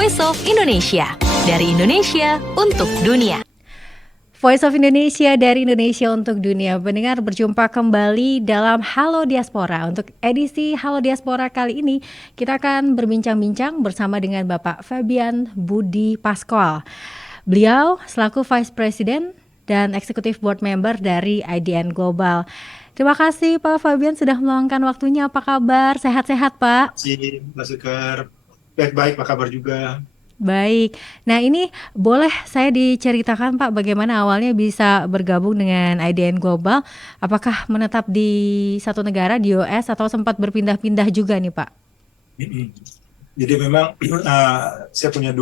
Voice of Indonesia. Dari Indonesia untuk dunia. Voice of Indonesia dari Indonesia untuk dunia. Pendengar, berjumpa kembali dalam Halo Diaspora. Untuk edisi Halo Diaspora kali ini, kita akan berbincang-bincang bersama dengan Bapak Fabian Budi Pasqual. Beliau selaku Vice President dan Executive Board Member dari IDN Global. Terima kasih Pak Fabian sudah meluangkan waktunya. Apa kabar? Sehat-sehat Pak? Terima kasih Mbak Sekar. Baik-baik, apa kabar juga? Baik, nah ini boleh saya diceritakan Pak bagaimana awalnya bisa bergabung dengan IDN Global? Apakah menetap di satu negara di US atau sempat berpindah-pindah juga nih Pak? Jadi memang saya punya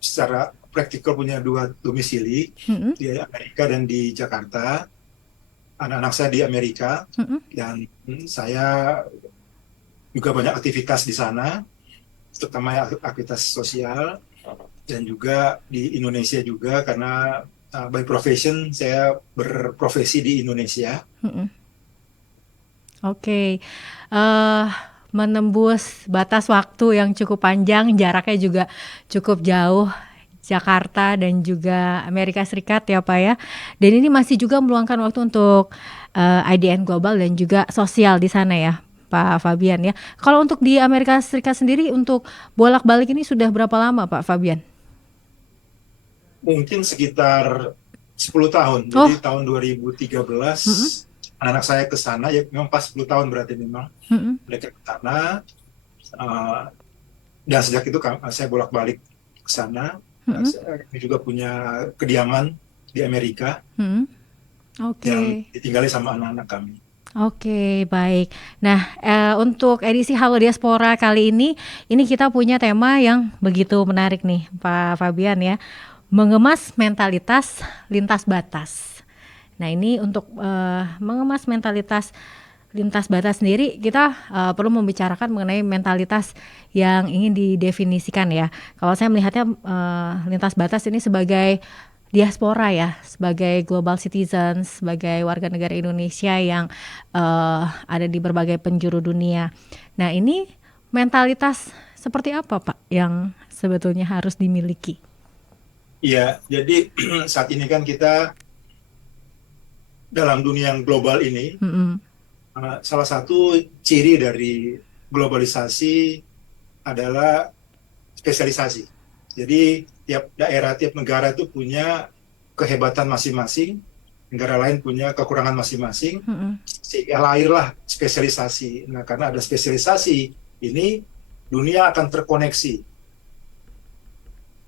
secara praktikal punya dua domisili di Amerika dan di Jakarta. Anak-anak saya di Amerika dan saya juga banyak aktivitas di sana, terutama aktivitas sosial, dan juga di Indonesia juga karena by profession saya berprofesi di Indonesia. Oke. Menembus batas waktu yang cukup panjang, jaraknya juga cukup jauh, Jakarta dan juga Amerika Serikat ya Pak ya. Dan ini masih juga meluangkan waktu untuk IDN Global dan juga sosial di sana ya Pak Fabian ya. Kalau untuk di Amerika Serikat sendiri untuk bolak-balik ini sudah berapa lama Pak Fabian? Mungkin sekitar 10 tahun. Jadi tahun 2013 anak saya ke sana, ya memang pas 10 tahun berarti memang mereka ke sana. Dan sejak itu saya bolak-balik ke sana. Saya juga punya kediaman di Amerika yang ditinggali sama anak-anak kami. Oke, baik. Nah, untuk edisi Halo Diaspora kali ini kita punya tema yang begitu menarik nih, Pak Fabian ya. Mengemas mentalitas lintas batas. Nah, ini untuk mengemas mentalitas lintas batas sendiri, kita perlu membicarakan mengenai mentalitas yang ingin didefinisikan ya. Kalau saya melihatnya lintas batas ini sebagai diaspora ya, sebagai global citizen, sebagai warga negara Indonesia yang ada di berbagai penjuru dunia. Nah, ini mentalitas seperti apa Pak yang sebetulnya harus dimiliki? Iya, jadi saat ini kan kita dalam dunia yang global ini, salah satu ciri dari globalisasi adalah spesialisasi. Jadi tiap daerah, tiap negara itu punya kehebatan masing-masing, negara lain punya kekurangan masing-masing, sehingga lahirlah spesialisasi. Nah, karena ada spesialisasi ini, dunia akan terkoneksi.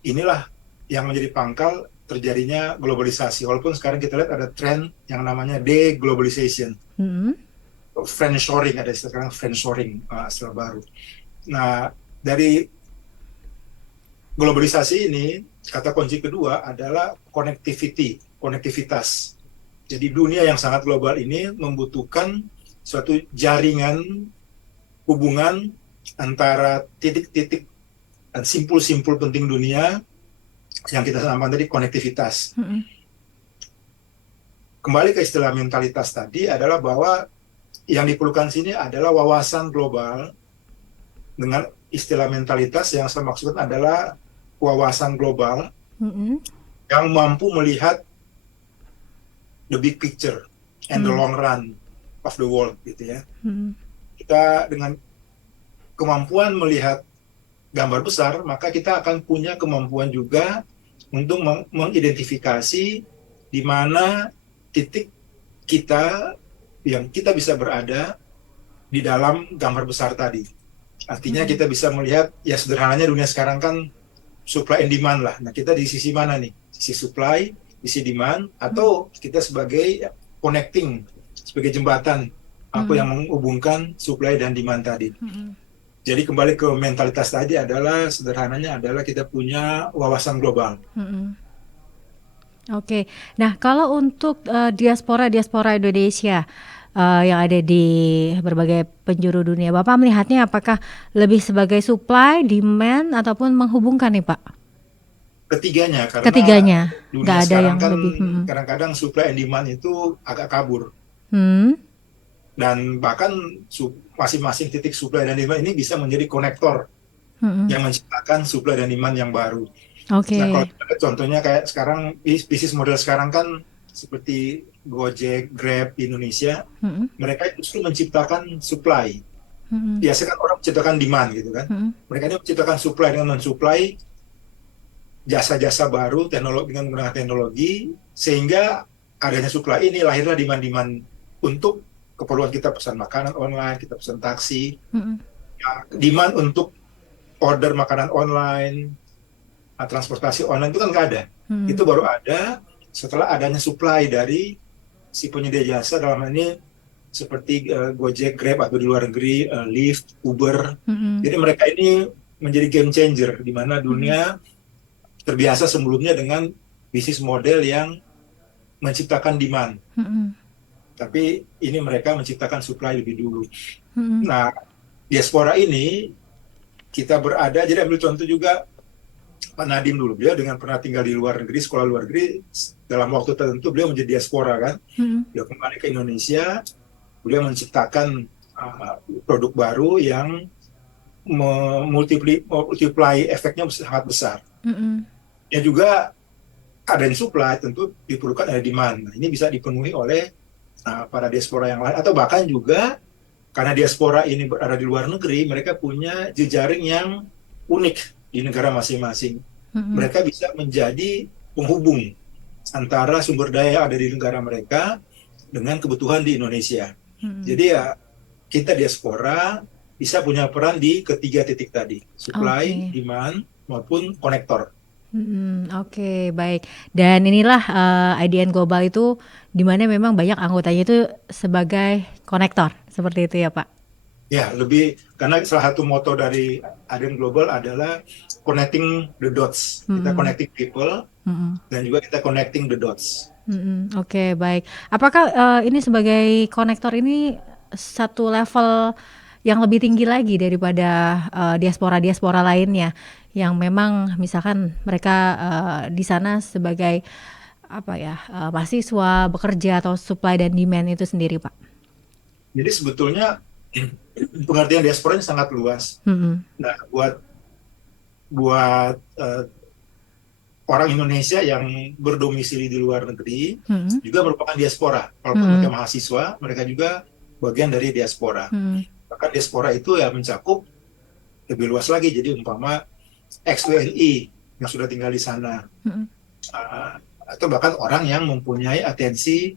Inilah yang menjadi pangkal terjadinya globalisasi. Walaupun sekarang kita lihat ada tren yang namanya deglobalization. Friendshoring, ada sekarang friendshoring, istilah baru. Nah, dari globalisasi ini, kata kunci kedua adalah konektivitas. Jadi dunia yang sangat global ini membutuhkan suatu jaringan hubungan antara titik-titik dan simpul-simpul penting dunia yang kita namakan tadi konektivitas. Kembali ke istilah mentalitas tadi adalah bahwa yang diperlukan sini adalah wawasan global. Dengan istilah mentalitas yang saya maksudkan adalah wawasan global yang mampu melihat the big picture and the long run of the world gitu ya. Kita dengan kemampuan melihat gambar besar, maka kita akan punya kemampuan juga untuk mengidentifikasi di mana titik kita yang kita bisa berada di dalam gambar besar tadi. Artinya kita bisa melihat, ya sederhananya dunia sekarang kan supply and demand lah. Nah, kita di sisi mana nih? Sisi supply, sisi demand, atau kita sebagai connecting, sebagai jembatan apa yang menghubungkan supply dan demand tadi. Jadi kembali ke mentalitas tadi adalah sederhananya adalah kita punya wawasan global. Oke. Nah, kalau untuk diaspora Indonesia yang ada di berbagai penjuru dunia, Bapak melihatnya apakah lebih sebagai supply, demand, ataupun menghubungkan nih Pak? Ketiganya, karena Ketiganya, dunia nggak ada sekarang yang kan lebih. kadang-kadang supply and demand itu agak kabur. Dan bahkan masing-masing titik supply dan demand ini bisa menjadi konektor Mm-mm. yang menciptakan supply dan demand yang baru. Oke. Nah, kalau kita lihat contohnya kayak sekarang, bisnis model sekarang kan seperti Gojek, Grab di Indonesia, Mm-mm. mereka justru menciptakan supply. Mm-mm. Biasanya kan orang menciptakan demand gitu kan. Mm-mm. Mereka ini menciptakan supply dengan mensuplai jasa-jasa baru teknologi dengan menggunakan teknologi, sehingga adanya supply ini lahirlah demand-demand untuk keperluan kita pesan makanan online, kita pesan taksi, Mm-mm. demand untuk order makanan online, transportasi online itu kan nggak ada. Mm-mm. Itu baru ada setelah adanya supply dari si penyedia jasa, dalam hal ini seperti Gojek, Grab atau di luar negeri Lyft, Uber. Mm-mm. Jadi mereka ini menjadi game changer di mana Mm-mm. dunia terbiasa sebelumnya dengan bisnis model yang menciptakan demand, Mm-mm. tapi ini mereka menciptakan supply lebih dulu. Mm-mm. Nah, diaspora ini kita berada, jadi ambil contoh juga Pak Nadiem dulu, beliau dengan pernah tinggal di luar negeri, sekolah luar negeri, dalam waktu tertentu beliau menjadi diaspora kan, Mm-mm. beliau kembali ke Indonesia, beliau menciptakan produk baru yang multiply efeknya sangat besar. Mm-mm. Ya juga adanya supply tentu diperlukan ada demand. Nah, ini bisa dipenuhi oleh para diaspora yang lain, atau bahkan juga karena diaspora ini berada di luar negeri, mereka punya jejaring yang unik di negara masing-masing. Mm-mm. Mereka bisa menjadi penghubung antara sumber daya yang ada di negara mereka dengan kebutuhan di Indonesia. Mm-mm. Jadi ya kita diaspora bisa punya peran di ketiga titik tadi, supply, Oke. demand, maupun konektor. Oke, baik. Dan inilah IDN Global itu di mana memang banyak anggotanya itu sebagai konektor, seperti itu ya, Pak. Ya, lebih karena salah satu moto dari Aden Global adalah connecting the dots. Kita Mm-mm. connecting people Mm-mm. dan juga kita connecting the dots. Oke, baik. Apakah ini sebagai konektor ini satu level yang lebih tinggi lagi daripada diaspora-diaspora lainnya yang memang misalkan mereka di sana sebagai apa ya mahasiswa bekerja atau supply dan demand itu sendiri, Pak? Jadi sebetulnya pengertian diaspora ini sangat luas. Mm-mm. Nah, buat buat orang Indonesia yang berdomisili di luar negeri Mm-mm. juga merupakan diaspora. Walaupun mereka Mm-mm. mahasiswa, mereka juga bagian dari diaspora. Mm-mm. Bahkan diaspora itu ya mencakup lebih luas lagi. Jadi umpama ex-WNI yang sudah tinggal di sana, Mm-mm. uh, atau bahkan orang yang mempunyai atensi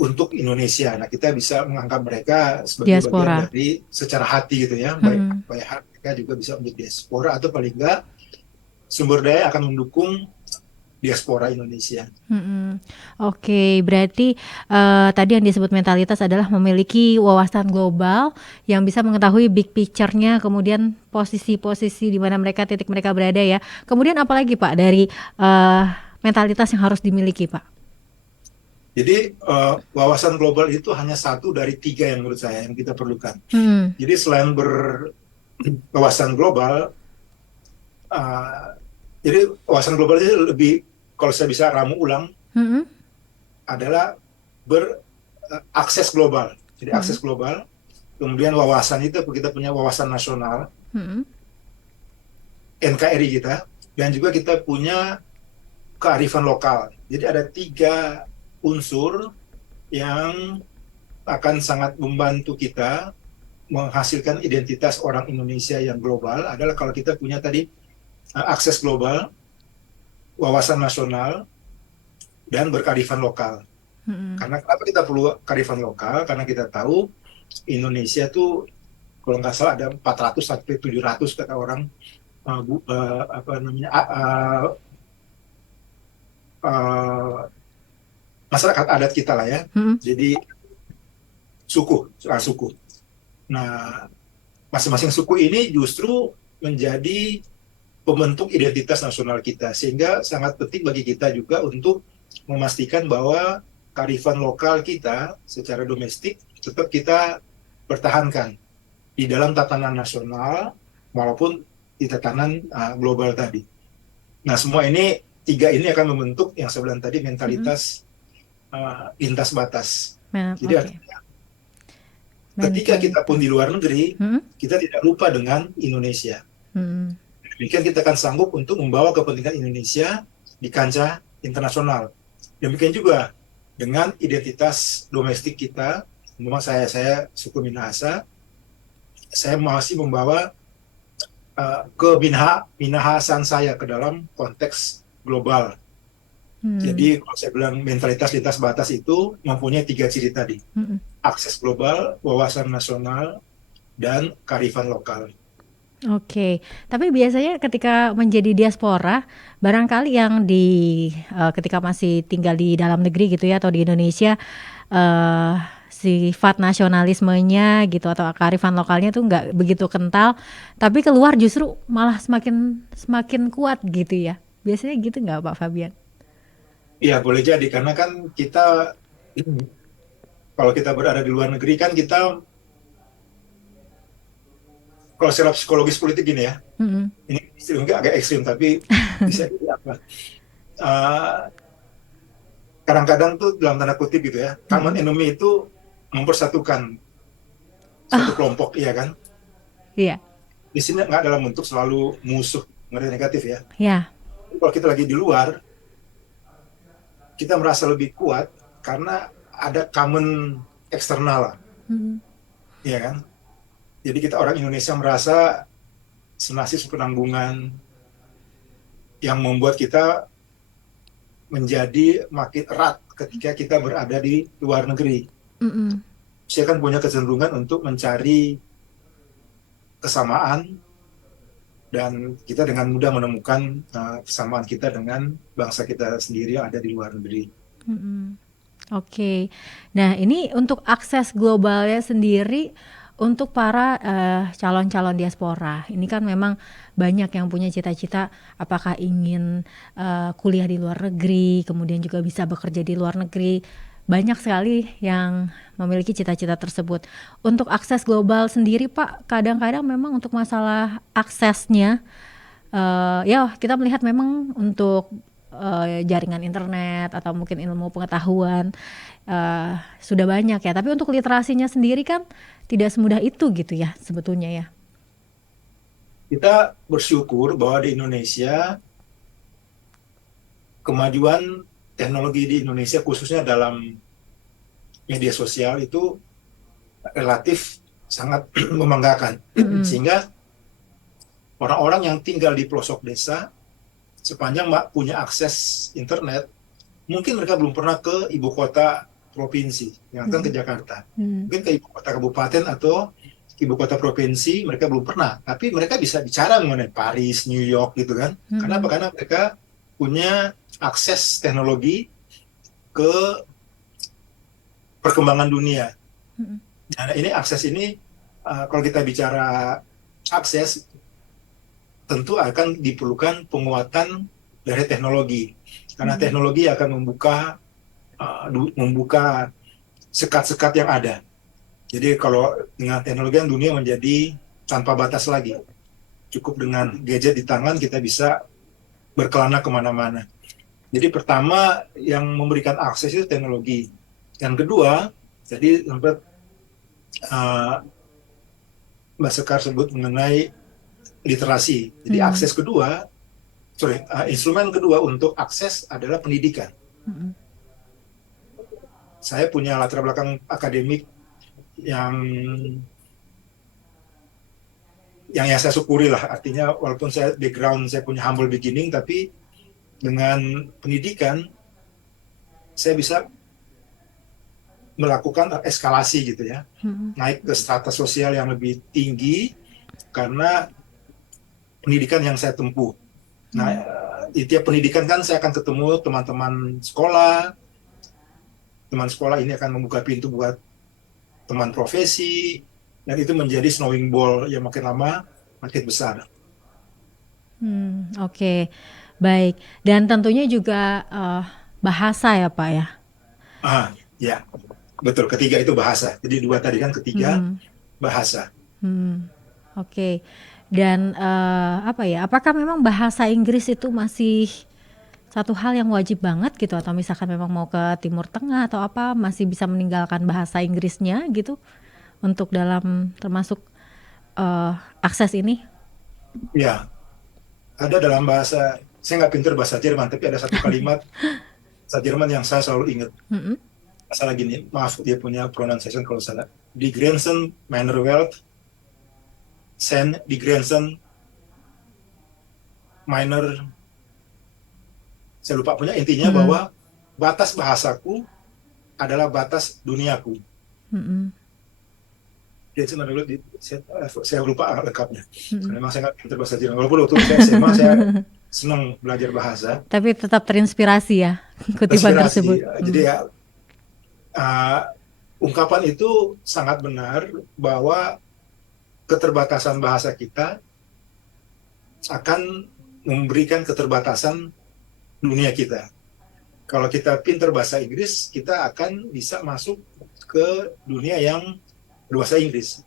untuk Indonesia. Nah, kita bisa menganggap mereka sebagai bagian Diaspora. dari secara hati gitu ya. Baik Mm-mm. baik hati mereka juga bisa menjadi diaspora, atau paling enggak sumber daya akan mendukung diaspora Indonesia. Mm-mm. Oke, berarti tadi yang disebut mentalitas adalah memiliki wawasan global yang bisa mengetahui big picture-nya, kemudian posisi-posisi di mana mereka, titik mereka berada ya. Kemudian apalagi Pak dari mentalitas yang harus dimiliki Pak? Jadi wawasan global itu hanya satu dari tiga yang menurut saya yang kita perlukan. Mm-mm. Jadi selain berwawasan global, uh, jadi wawasan global itu lebih, kalau saya bisa ramu ulang, Mm-mm. adalah berakses global. Jadi Mm-mm. akses global, kemudian wawasan itu kita punya wawasan nasional, Mm-mm. NKRI kita, dan juga kita punya kearifan lokal. Jadi ada tiga unsur yang akan sangat membantu kita menghasilkan identitas orang Indonesia yang global, adalah kalau kita punya tadi akses global, wawasan nasional, dan berkearifan lokal. Mm-mm. Karena kenapa kita perlu kearifan lokal? Karena kita tahu Indonesia tuh kalau nggak salah ada 400 sampai 700 kata orang apa namanya masyarakat adat kita lah ya. Mm-mm. Jadi suku. Nah, masing-masing suku ini justru menjadi pembentuk identitas nasional kita, sehingga sangat penting bagi kita juga untuk memastikan bahwa kearifan lokal kita secara domestik tetap kita pertahankan di dalam tatanan nasional maupun di tatanan global tadi. Nah, semua ini tiga ini akan membentuk yang saya bilang tadi mentalitas lintas batas. Jadi Oke. ketika kita pun Mentalitas. di luar negeri, Mm-mm. kita tidak lupa dengan Indonesia. Mm-mm. Demikian kita akan sanggup untuk membawa kepentingan Indonesia di kancah internasional. Demikian juga dengan identitas domestik kita. Memang saya suku Minahasa, saya masih membawa keminahasan saya ke dalam konteks global. Hmm. Jadi kalau saya bilang mentalitas lintas batas itu mempunyai 3 ciri tadi. Mm-mm. Akses global, wawasan nasional, dan kearifan lokal. Oke, tapi biasanya ketika menjadi diaspora, barangkali yang ketika masih tinggal di dalam negeri gitu ya atau di Indonesia, eh sifat nasionalismenya gitu atau kearifan lokalnya tuh nggak begitu kental, tapi keluar justru malah semakin semakin kuat gitu ya. Biasanya gitu nggak Pak Fabian? Iya, boleh jadi karena kan kita kalau kita berada di luar negeri kan kita kalau secara psikologis politik gini ya, Mm-mm. ini mungkin agak ekstrim tapi bisa jadi apa? Uh, Kadang-kadang tuh dalam tanda kutip gitu ya, common Mm-mm. enemy itu mempersatukan satu Oh, kelompok, iya kan? iya, Di sini nggak dalam bentuk selalu musuh, nggak negatif ya. ya. Kalau kita lagi di luar, kita merasa lebih kuat karena ada common eksternal lah, Mm-mm. iya kan? Jadi kita orang Indonesia merasa senasib sepenanggungan yang membuat kita menjadi makin erat ketika kita berada di luar negeri. Mm-mm. Saya kan punya kecenderungan untuk mencari kesamaan dan kita dengan mudah menemukan kesamaan kita dengan bangsa kita sendiri yang ada di luar negeri. Mm-mm. Oke. Nah, ini untuk akses globalnya sendiri untuk para calon-calon diaspora. Ini kan memang banyak yang punya cita-cita apakah ingin kuliah di luar negeri, kemudian juga bisa bekerja di luar negeri. Banyak sekali yang memiliki cita-cita tersebut. Untuk akses global sendiri, Pak, kadang-kadang memang untuk masalah aksesnya ya kita melihat memang untuk jaringan internet atau mungkin ilmu pengetahuan sudah banyak ya. Tapi untuk literasinya sendiri kan tidak semudah itu gitu ya sebetulnya ya. Kita bersyukur bahwa di Indonesia kemajuan teknologi di Indonesia khususnya dalam media sosial itu relatif sangat membanggakan. Sehingga orang-orang yang tinggal di pelosok desa sepanjang punya akses internet, mungkin mereka belum pernah ke ibu kota provinsi, yang ke Jakarta. Mungkin ke ibu kota kabupaten atau ibu kota provinsi mereka belum pernah, tapi mereka bisa bicara mengenai Paris, New York gitu kan. Karena apa? Karena mereka punya akses teknologi ke perkembangan dunia. Nah, ini akses ini kalau kita bicara akses tentu akan diperlukan penguatan dari teknologi karena teknologi akan membuka sekat-sekat yang ada. Jadi kalau dengan teknologi yang dunia menjadi tanpa batas lagi, cukup dengan gadget di tangan kita bisa berkelana kemana-mana. Jadi pertama yang memberikan akses itu teknologi. Yang kedua, jadi sempat Mbak Sekar sebut mengenai literasi. Jadi akses kedua, instrumen kedua untuk akses adalah pendidikan. Saya punya latar belakang akademik yang saya syukuri lah. Artinya walaupun saya background saya punya humble beginning, tapi dengan pendidikan saya bisa melakukan eskalasi gitu ya, naik ke strata sosial yang lebih tinggi karena pendidikan yang saya tempuh. Nah, di tiap pendidikan kan saya akan ketemu teman-teman sekolah. Teman sekolah ini akan membuka pintu buat teman profesi, dan itu menjadi snowing ball yang makin lama makin besar. Oke, baik. Dan tentunya juga bahasa ya Pak ya? Ya, betul. Ketiga itu bahasa. Jadi dua tadi kan, ketiga bahasa. Oke. Dan apakah memang bahasa Inggris itu masih satu hal yang wajib banget gitu, atau misalkan memang mau ke Timur Tengah atau apa masih bisa meninggalkan bahasa Inggrisnya gitu untuk dalam termasuk akses ini? Ya, ada dalam bahasa, saya nggak pinter bahasa Jerman, tapi ada satu kalimat bahasa Jerman yang saya selalu ingat. Mm-mm. Masalah gini, maaf dia punya pronunciation kalau salah. Die Grenzen meiner Welt sind die Grenzen meiner, saya lupa punya intinya Mm-mm. bahwa batas bahasaku adalah batas duniaku. Mm-mm. Grenzen meiner Welt, saya lupa lengkapnya. Mm-mm. Karena memang saya nggak pinter bahasa Jerman. Walaupun waktu saya SMA, saya senang belajar bahasa. Tapi tetap terinspirasi ya kutipan tersebut. Inspirasi. Jadi ya, ungkapan itu sangat benar bahwa keterbatasan bahasa kita akan memberikan keterbatasan dunia kita. Kalau kita pinter bahasa Inggris, kita akan bisa masuk ke dunia yang berbahasa Inggris.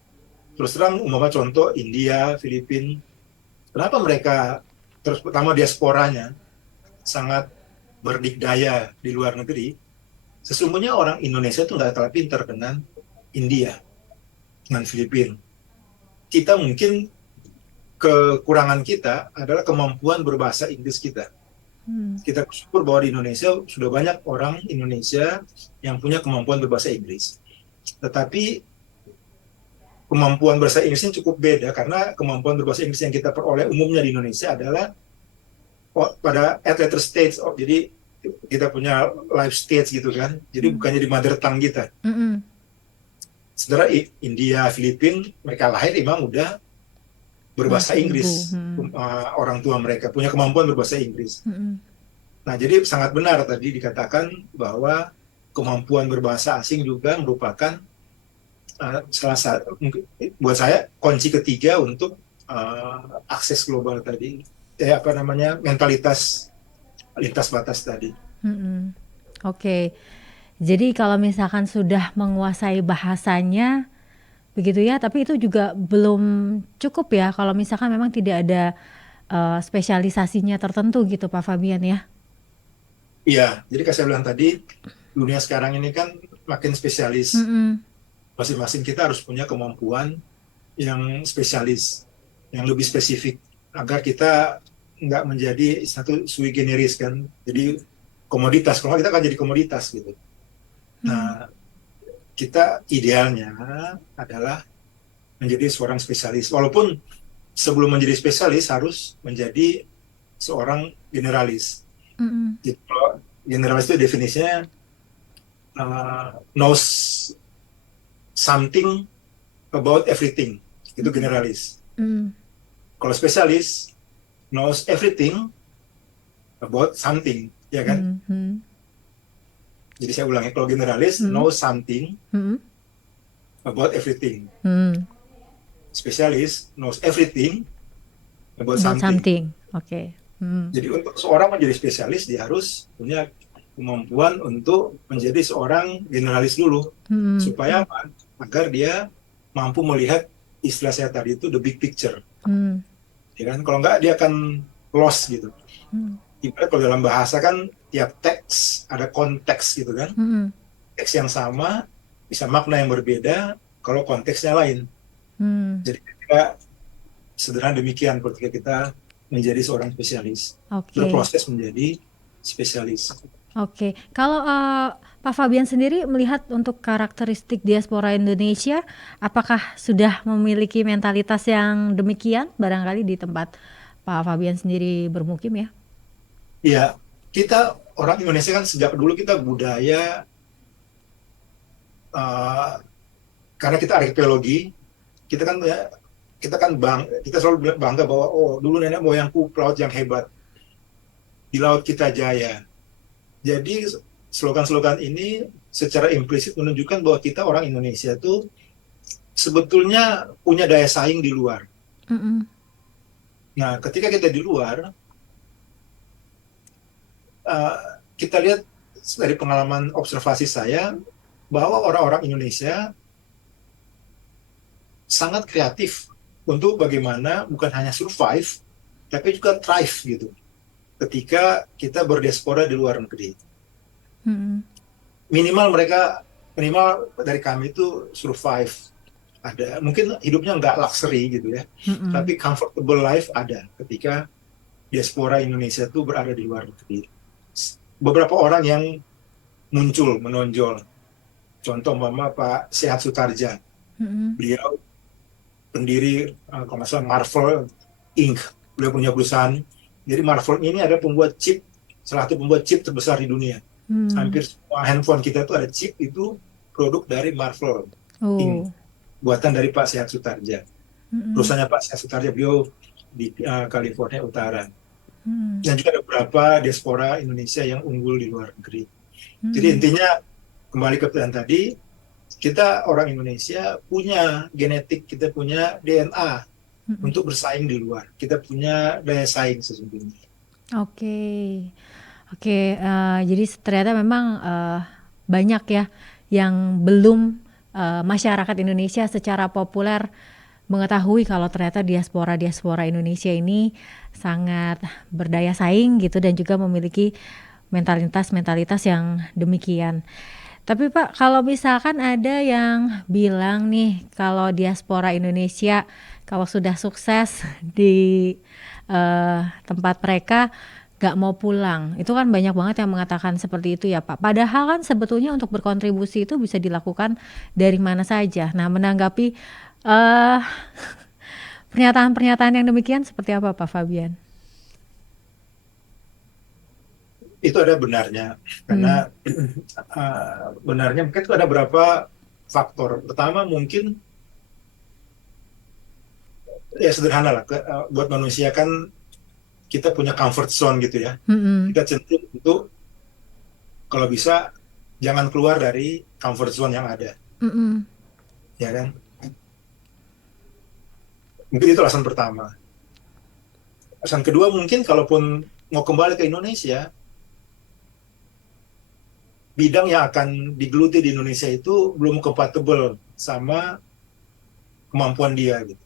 Terus terang, umpama contoh India, Filipina, kenapa mereka, terutama diasporanya, sangat berdikdaya di luar negeri? Sesungguhnya orang Indonesia itu nggak terlalu pinter dengan India, dengan Filipina. Kita mungkin kekurangan kita adalah kemampuan berbahasa Inggris kita. Kita bersyukur bahwa di Indonesia sudah banyak orang Indonesia yang punya kemampuan berbahasa Inggris. Tetapi kemampuan berbahasa Inggrisnya cukup beda, karena kemampuan berbahasa Inggris yang kita peroleh umumnya di Indonesia adalah pada at later stage. Jadi kita punya life stage gitu kan. Jadi bukannya di mother tongue kita. Sementara India, Filipina, mereka lahir memang udah berbahasa Inggris. Orang tua mereka punya kemampuan berbahasa Inggris. Nah, jadi sangat benar tadi dikatakan bahwa kemampuan berbahasa asing juga merupakan salah satu, buat saya, kunci ketiga untuk akses global tadi. Mentalitas lintas batas tadi. Oke. Jadi kalau misalkan sudah menguasai bahasanya begitu ya, tapi itu juga belum cukup ya kalau misalkan memang tidak ada spesialisasinya tertentu gitu Pak Fabian ya. Iya, jadi kayak saya bilang tadi, dunia sekarang ini kan makin spesialis. Masing-masing kita harus punya kemampuan yang spesialis, yang lebih spesifik, agar kita nggak menjadi satu sui generis kan, jadi komoditas. Kalau kita akan jadi komoditas gitu. Nah, kita idealnya adalah menjadi seorang spesialis. Walaupun sebelum menjadi spesialis harus menjadi seorang generalis. Jadi kalau generalis itu definisinya knows something about everything. Itu generalis. Kalau spesialis knows everything about something, ya kan? Jadi saya ulangi, kalau generalis knows something about everything. Spesialis knows everything about something. Oke. Jadi untuk seorang menjadi spesialis, dia harus punya kemampuan untuk menjadi seorang generalis dulu, supaya apa? Agar dia mampu melihat, istilah saya tadi itu the big picture. Ya kan? Kalau enggak dia akan lost gitu. Ibarat kalau dalam bahasa kan tiap teks ada konteks gitu kan. Teks yang sama bisa makna yang berbeda kalau konteksnya lain. Jadi kita sederhana demikian ketika kita menjadi seorang spesialis. Berproses menjadi spesialis. Oke. Kalau Pak Fabian sendiri melihat untuk karakteristik diaspora Indonesia, apakah sudah memiliki mentalitas yang demikian barangkali di tempat Pak Fabian sendiri bermukim ya? Iya, kita orang Indonesia kan sejak dulu kita budaya, karena kita arkeologi, kita selalu bangga bahwa dulu nenek moyangku pelaut yang hebat, di laut kita jaya. Jadi slogan-slogan ini secara implisit menunjukkan bahwa kita orang Indonesia itu sebetulnya punya daya saing di luar. Nah, ketika kita di luar, kita lihat dari pengalaman observasi saya bahwa orang-orang Indonesia sangat kreatif untuk bagaimana bukan hanya survive, tapi juga thrive gitu. Ketika kita berdiaspora di luar negeri, minimal dari kami itu survive, ada. Mungkin hidupnya nggak luxury gitu ya, Mm-mm. tapi comfortable life ada ketika diaspora Indonesia itu berada di luar negeri. Beberapa orang yang menonjol. Contoh Mama Pak Sehat Sutarja, Mm-mm. beliau pendiri kalau nggak salah Marvel Inc. Beliau punya perusahaan. Jadi Marvel ini ada pembuat chip, salah satu pembuat chip terbesar di dunia. Hmm. Hampir semua handphone kita itu ada chip itu produk dari Marvel Inc. Oh. Buatan dari Pak Sehat Sutarja. Mm-mm. Perusahaannya Pak Sehat Sutarja, beliau di California Utara. Mm. Dan juga ada beberapa diaspora Indonesia yang unggul di luar negeri. Jadi Mm. intinya kembali ke pertanyaan tadi, kita orang Indonesia punya genetik, kita punya DNA Mm-mm. untuk bersaing di luar. Kita punya daya saing sesungguhnya. Oke, oke. Jadi ternyata memang banyak ya yang belum masyarakat Indonesia secara populer mengetahui kalau ternyata diaspora Indonesia ini sangat berdaya saing gitu dan juga memiliki mentalitas yang demikian. Tapi Pak, kalau misalkan ada yang bilang nih kalau diaspora Indonesia kalau sudah sukses di tempat mereka gak mau pulang, itu kan banyak banget yang mengatakan seperti itu ya Pak. Padahal kan sebetulnya untuk berkontribusi itu bisa dilakukan dari mana saja. Nah, menanggapi eh pernyataan-pernyataan yang demikian seperti apa Pak Fabian? Itu ada benarnya, Hmm. karena benarnya mungkin itu ada beberapa faktor. Pertama mungkin ya sederhana lah, buat manusia kan kita punya comfort zone gitu ya. Mm-mm. Kita cenderung untuk kalau bisa jangan keluar dari comfort zone yang ada, Mm-mm. ya kan? Mungkin itu alasan pertama. Alasan kedua mungkin kalaupun mau kembali ke Indonesia, bidang yang akan digeluti di Indonesia itu belum compatible sama kemampuan dia gitu.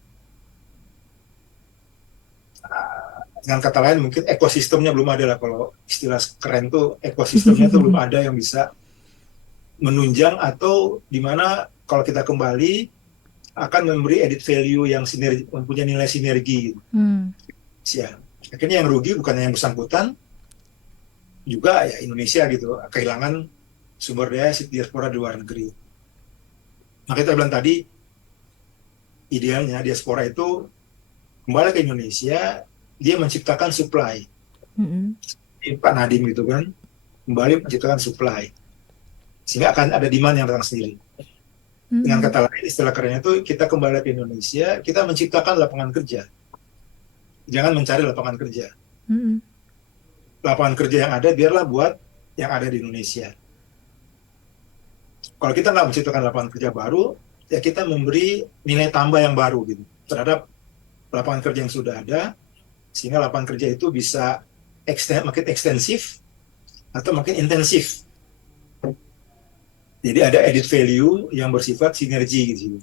Dengan kata lain mungkin ekosistemnya belum ada lah, kalau istilah keren tuh ekosistemnya tuh belum ada yang bisa menunjang atau di mana kalau kita kembali akan memberi added value yang sinergi, mempunyai nilai sinergi gitu. Hmm. Ya. Akhirnya yang rugi bukan yang bersangkutan, juga ya Indonesia gitu, kehilangan sumber daya diaspora di luar negeri. Maka kita bilang tadi, idealnya diaspora itu kembali ke Indonesia, dia menciptakan supply. Mm-mm. Pak Nadiem gitu kan, kembali menciptakan supply. Sehingga akan ada demand yang datang sendiri. Dengan Mm-mm. kata lain, istilah kerennya itu kita kembali ke Indonesia, kita menciptakan lapangan kerja. Jangan mencari lapangan kerja. Mm-mm. Lapangan kerja yang ada, biarlah buat yang ada di Indonesia. Kalau kita nggak menciptakan lapangan kerja baru, ya kita memberi nilai tambah yang baru gitu terhadap lapangan kerja yang sudah ada, sehingga lapangan kerja itu bisa makin ekstensif atau makin intensif. Jadi ada added value yang bersifat sinergi gitu.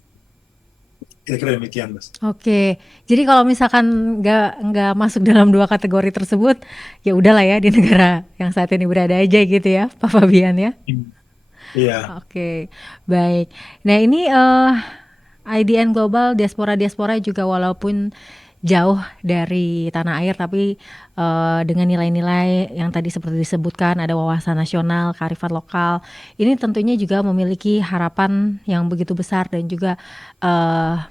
Kira-kira demikian, Mas. Oke, jadi kalau misalkan nggak masuk dalam dua kategori tersebut, ya udahlah ya di negara yang saat ini berada aja gitu ya, Pak Fabian ya. Iya. Oke, baik. Nah ini IDN Global diaspora juga walaupun jauh dari tanah air tapi dengan nilai-nilai yang tadi seperti disebutkan ada wawasan nasional, kearifan lokal. Ini tentunya juga memiliki harapan yang begitu besar dan juga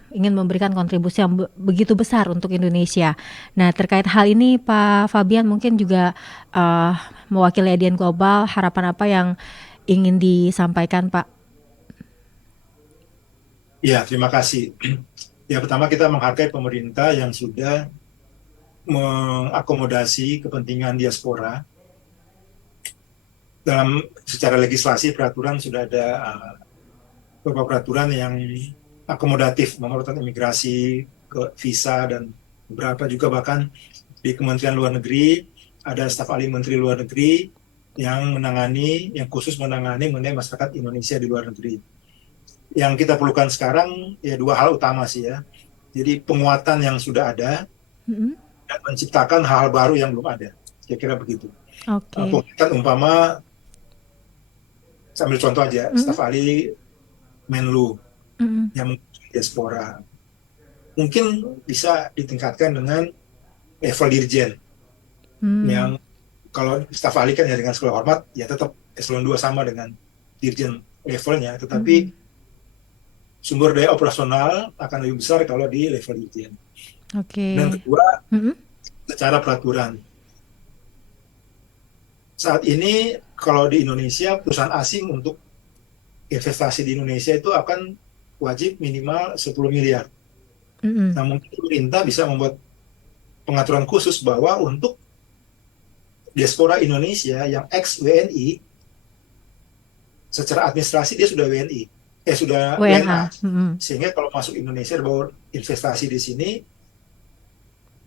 ingin memberikan kontribusi yang begitu besar untuk Indonesia. Nah terkait hal ini Pak Fabian mungkin juga mewakili IDN Global, harapan apa yang ingin disampaikan Pak? Ya, terima kasih. Ya, pertama kita menghargai pemerintah yang sudah mengakomodasi kepentingan diaspora. Dalam secara legislasi peraturan sudah ada beberapa peraturan yang akomodatif, mengatur imigrasi, ke visa, dan beberapa juga bahkan di Kementerian Luar Negeri ada staf ahli Menteri Luar Negeri yang khusus menangani mengenai masyarakat Indonesia di luar negeri. Yang kita perlukan sekarang ya dua hal utama sih ya. Jadi penguatan yang sudah ada Mm-mm. dan menciptakan hal-hal baru yang belum ada. Kira-kira begitu. Oke. Penguatan umpama, saya ambil contoh aja, Mm-mm. staf ahli Menlu Mm-mm. yang diaspora. Mungkin bisa ditingkatkan dengan level dirjen, yang kalau staf ahli kan ya dengan sekolah hormat, ya tetap eselon 2 sama dengan dirjen levelnya, tetapi sumber daya operasional akan lebih besar kalau di level dirjen. Dan kedua, secara peraturan. Saat ini kalau di Indonesia, perusahaan asing untuk investasi di Indonesia itu akan wajib minimal 10 miliar. Nah, mungkin pemerintah bisa membuat pengaturan khusus bahwa untuk diaspora Indonesia yang ex-WNI, secara administrasi dia sudah WNI, sudah WNA. Sehingga kalau masuk Indonesia bawa investasi di sini,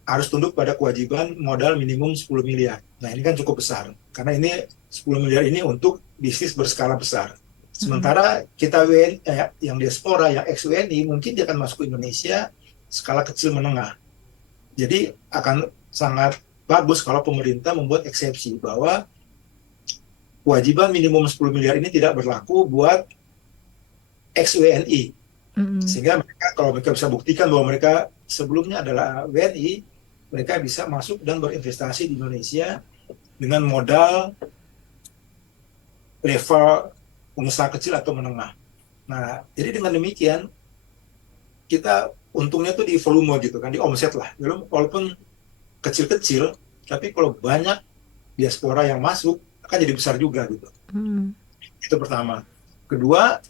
harus tunduk pada kewajiban modal minimum 10 miliar. Nah, ini kan cukup besar. Karena ini 10 miliar ini untuk bisnis berskala besar. Sementara kita yang diaspora, yang ex-WNI, mungkin dia akan masuk ke Indonesia skala kecil menengah. Jadi akan sangat bagus kalau pemerintah membuat eksepsi bahwa kewajiban minimum 10 miliar ini tidak berlaku buat ex-WNI. Sehingga mereka, kalau mereka bisa buktikan bahwa mereka sebelumnya adalah WNI, mereka bisa masuk dan berinvestasi di Indonesia dengan modal level pengusaha kecil atau menengah. Nah, jadi dengan demikian kita untungnya tuh di volume gitu kan, di omset lah. Walaupun kecil-kecil, tapi kalau banyak diaspora yang masuk akan jadi besar juga gitu. Itu pertama. Kedua,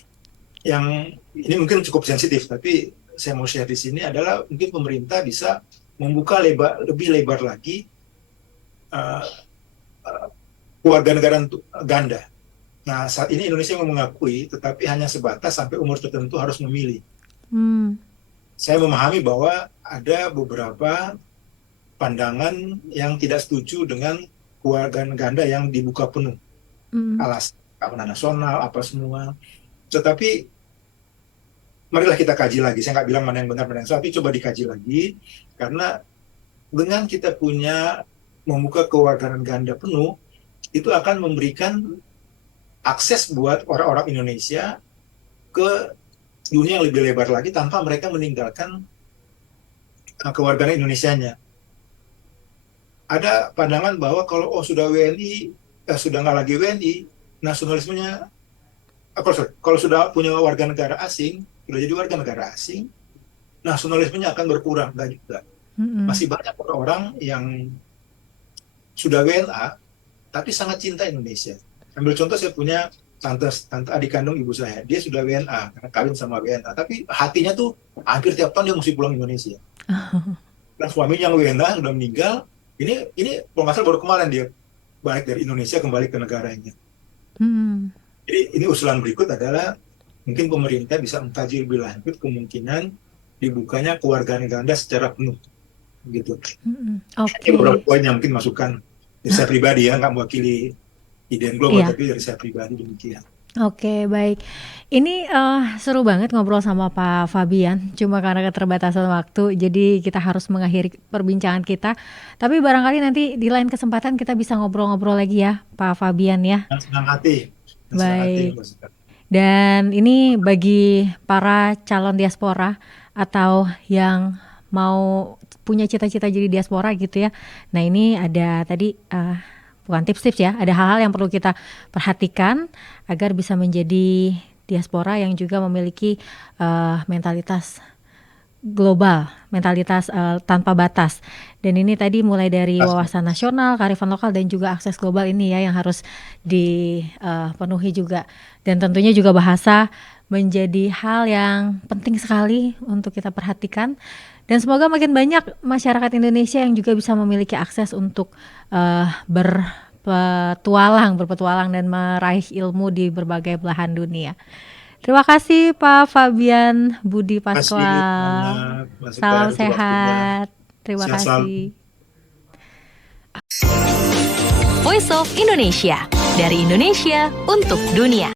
yang ini mungkin cukup sensitif, tapi saya mau share di sini adalah mungkin pemerintah bisa membuka lebih lebar lagi keluarga negara ganda. Nah, saat ini Indonesia mengakui, tetapi hanya sebatas sampai umur tertentu harus memilih. Saya memahami bahwa ada beberapa pandangan yang tidak setuju dengan keluarga ganda yang dibuka penuh. Alasan keamanan nasional, apa semua. Tetapi marilah kita kaji lagi. Saya nggak bilang mana yang benar, mana yang salah, tapi coba dikaji lagi. Karena dengan kita membuka kewarganegaraan ganda penuh, itu akan memberikan akses buat orang-orang Indonesia ke dunia yang lebih lebar lagi tanpa mereka meninggalkan kewarganegaraan Indonesianya. Ada pandangan bahwa kalau sudah WNI, sudah nggak lagi WNI, nasionalismenya, kalau sudah punya warga negara asing, sudah jadi warga negara asing, nasionalismenya akan berkurang. Nggak juga. Masih banyak orang yang sudah WNA, tapi sangat cinta Indonesia. Ambil contoh, saya punya tante adik kandung ibu saya, dia sudah WNA karena kawin sama WNA, tapi hatinya tuh hampir tiap tahun dia mesti pulang Indonesia. Dan suaminya yang WNA sudah meninggal, ini kalau nggak salah baru kemarin dia balik dari Indonesia kembali ke negaranya. Jadi ini usulan berikut adalah mungkin pemerintah bisa mengkaji lebih lanjut kemungkinan dibukanya kewarganegaraan ganda secara penuh, gitu. Ini beberapa poin yang mungkin masukan dari saya pribadi, ya, nggak mewakili IDN Global, tapi dari saya pribadi demikian. Oke, baik. Ini seru banget ngobrol sama Pak Fabian. Cuma karena keterbatasan waktu, jadi kita harus mengakhiri perbincangan kita. Tapi barangkali nanti di lain kesempatan kita bisa ngobrol-ngobrol lagi ya, Pak Fabian ya. Senang hati. Baik. Dan ini bagi para calon diaspora atau yang mau punya cita-cita jadi diaspora gitu ya. Nah, ini ada tadi bukan tips-tips ya, ada hal-hal yang perlu kita perhatikan agar bisa menjadi diaspora yang juga memiliki mentalitas global, mentalitas tanpa batas. Dan ini tadi mulai dari wawasan nasional, kearifan lokal, dan juga akses global ini ya yang harus dipenuhi juga. Dan tentunya juga bahasa menjadi hal yang penting sekali untuk kita perhatikan. Dan semoga makin banyak masyarakat Indonesia yang juga bisa memiliki akses untuk berpetualang dan meraih ilmu di berbagai belahan dunia. Terima kasih Pak Fabian Budi Pasqual. Salam sehat. Terima kasih. Voice of Indonesia, dari Indonesia untuk dunia.